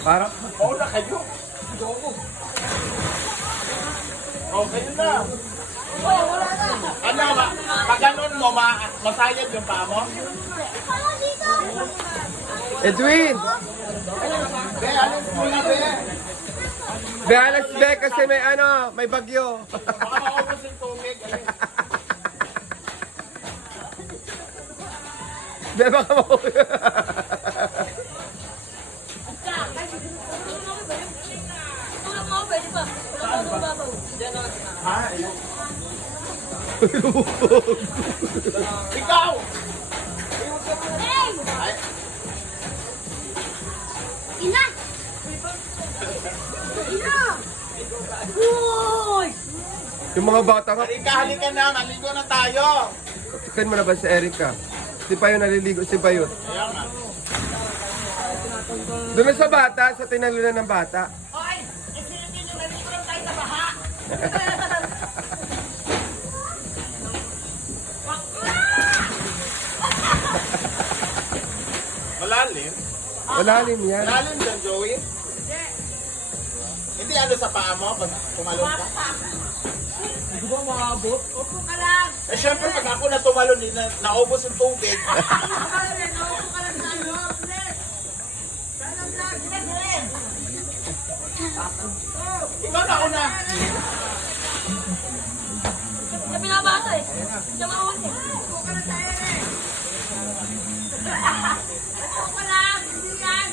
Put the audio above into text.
Para, Oo na kayo. Okay na. Ano ba? Pag ganun mo, masayad yung paa mo? Edwin! Be, alis muna, be. Be, alas be kasi may ano, may bagyo. Baka maubos yung tubig. Ayun. Be, baka mo. Ha? Ayun. Ikaw! Ay, Ina! Ina! Uy! Yung mga bata nga, halika na, maligo na tayo. tignan mo na ba si Erica? Si Payo naliligo, si Payo. Kaya nga. Doon na sa bata, sa tinalunan ng bata. Hoy! Isilipin yung naligo lang tayo sa baha. Malalim? Malalim yan. Malalim dyan, Joey? Hindi ano sa paa mo pag tumalon ka? Hindi ba maabot? Upo ka lang! Eh syempre pag ako na tumalon, naubos yung tubig. Upo ka lang sa ano? Ikaw na una. Sa pinabata eh. Sa maon eh. Upo ka lang sa ere. Upo ka lang! Hindi yan!